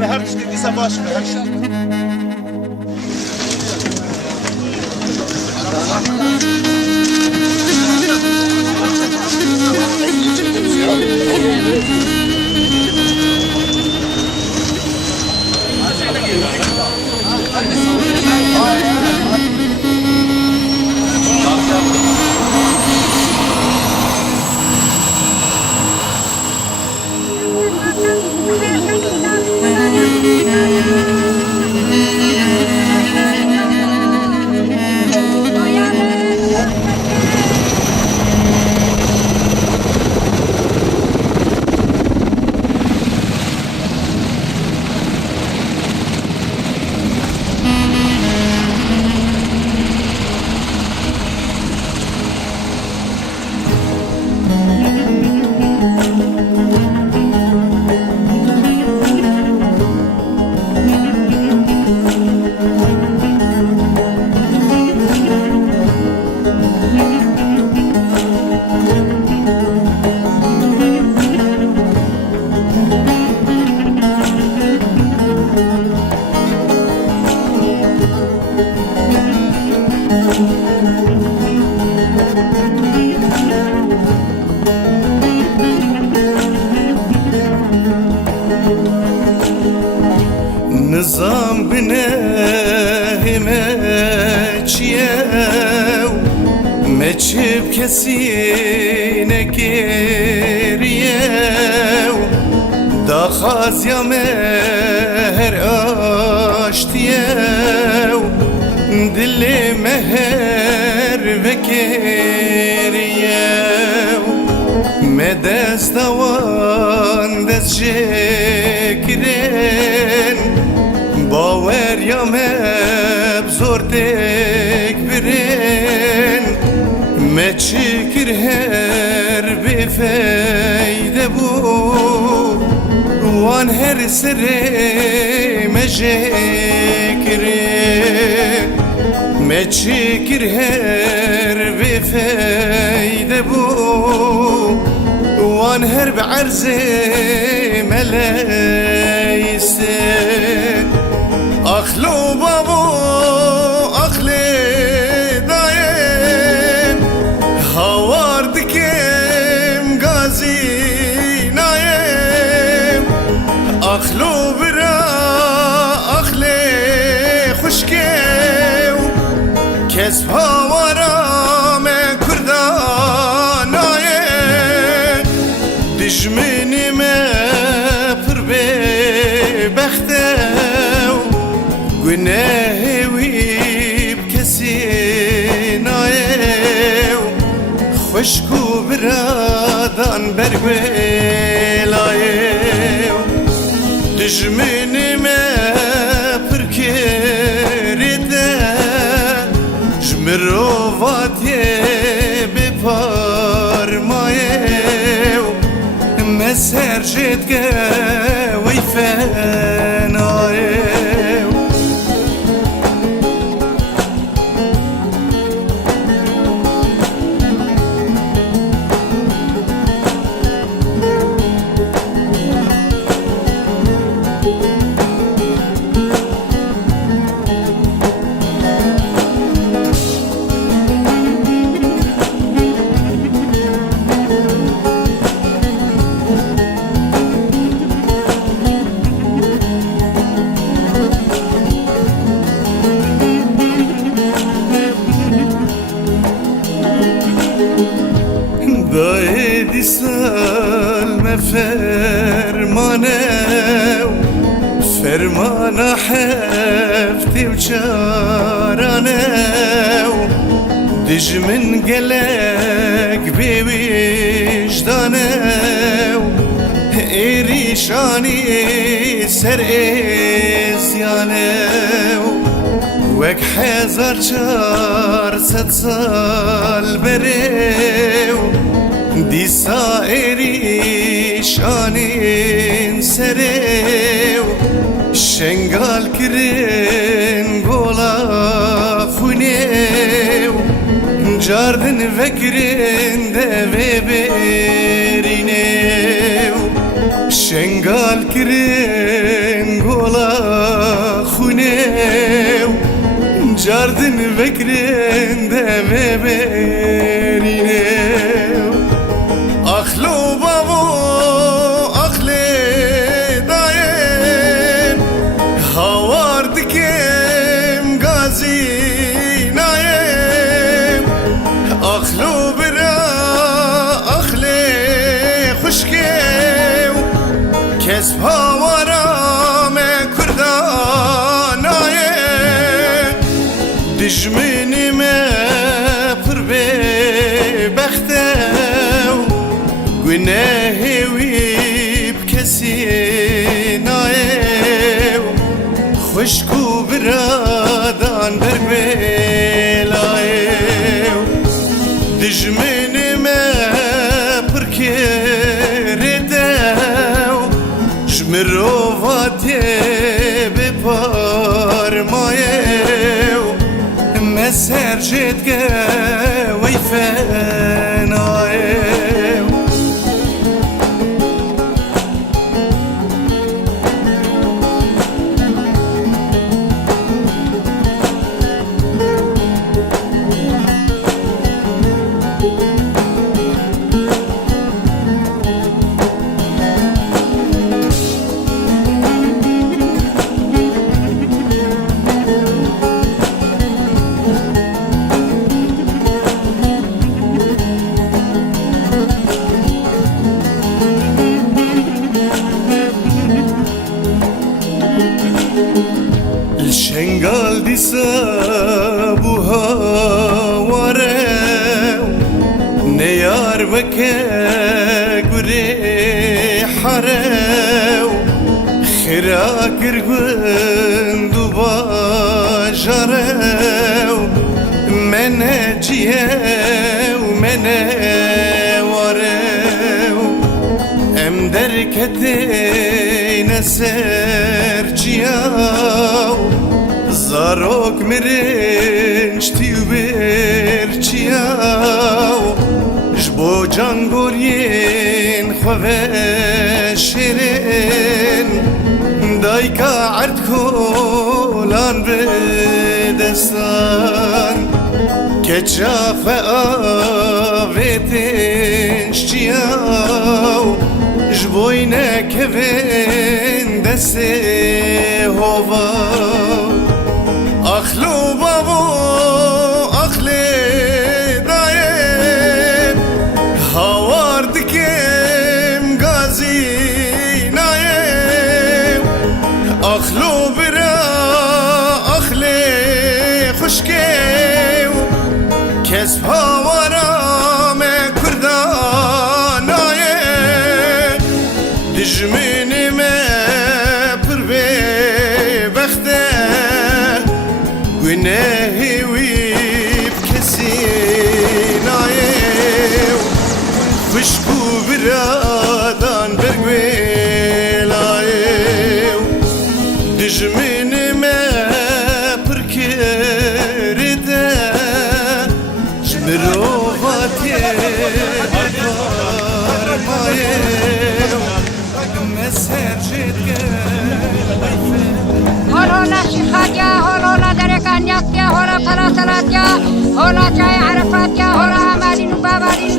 Her tişteki savaş ve her şey. Nizam binehime çiyev meçip kesine geriyev daxaz ya meher aştiyev dili meher ve geriyev medez davan dez jekren باور یا مبزور دک برن مچکر هر بفیده بو وان هر سر مجکرن مچکر هر بفیده بو وان هر بعرض ملیسن أخلو بابو أخلي داين هوارد كم غازي نايم أخلو برا أخلي خشكيو كسب هوارا من كردان نايم دجمني ما فربي بختو گناه وی بکسی نایو خوشکو برادان برگویلایو دجمنی ما پرکریده جمروواتی بپارمایو مسر جدگه ویفنایو دایدی سلم فرمانه فرمانه حفتی و چارانه دجمن گلک بی وجدانه ایریشانی سر ازیانه وك حزر 400 سال بريو دي سائري شانين سريو شنغال كرين قولا خونيو جاردن فكري de ve berine şengal kirin gola khune cardin vekrin de ve berine akhlo babo akhle dayen hawar dikem gazi nayem akhlo bira akhle khushkev kes hawara me kurdan ayem dijmini me pırbe bekhtev günahı wib kesin ayem خوشکو برادان بربلایم دجمن ما پرکردم جمروات بپارمایم مسرجت گوی فنایم شنگال دیسا بو هاوارم نیار وکه گره حرم خیرا کرگون دو باجارم من جیه و من وارم ام درکتی نسر جیاو زاروک مرنج تیو برچیاو جبو جانگورین خواه شیرین دایکا عرد کولان بدستان کچاف آویتنش جیاو جبوینه کهین دسته هوا اخلو بابو اخلی دایم هوار دکیم گازی نایم اخلو برا اخلی خوشکیم کسب هوارم کردان نایم دجمنی me pırbe bekte günahı wib kesin ayem fışku biradan bergvelayem dijmini me pırkirde jmirovat yedarmayem هلا شيخات يا هلا دركان يا هلا ثلاث يا هلا جاي عرفات يا هلا أمالي نبابالي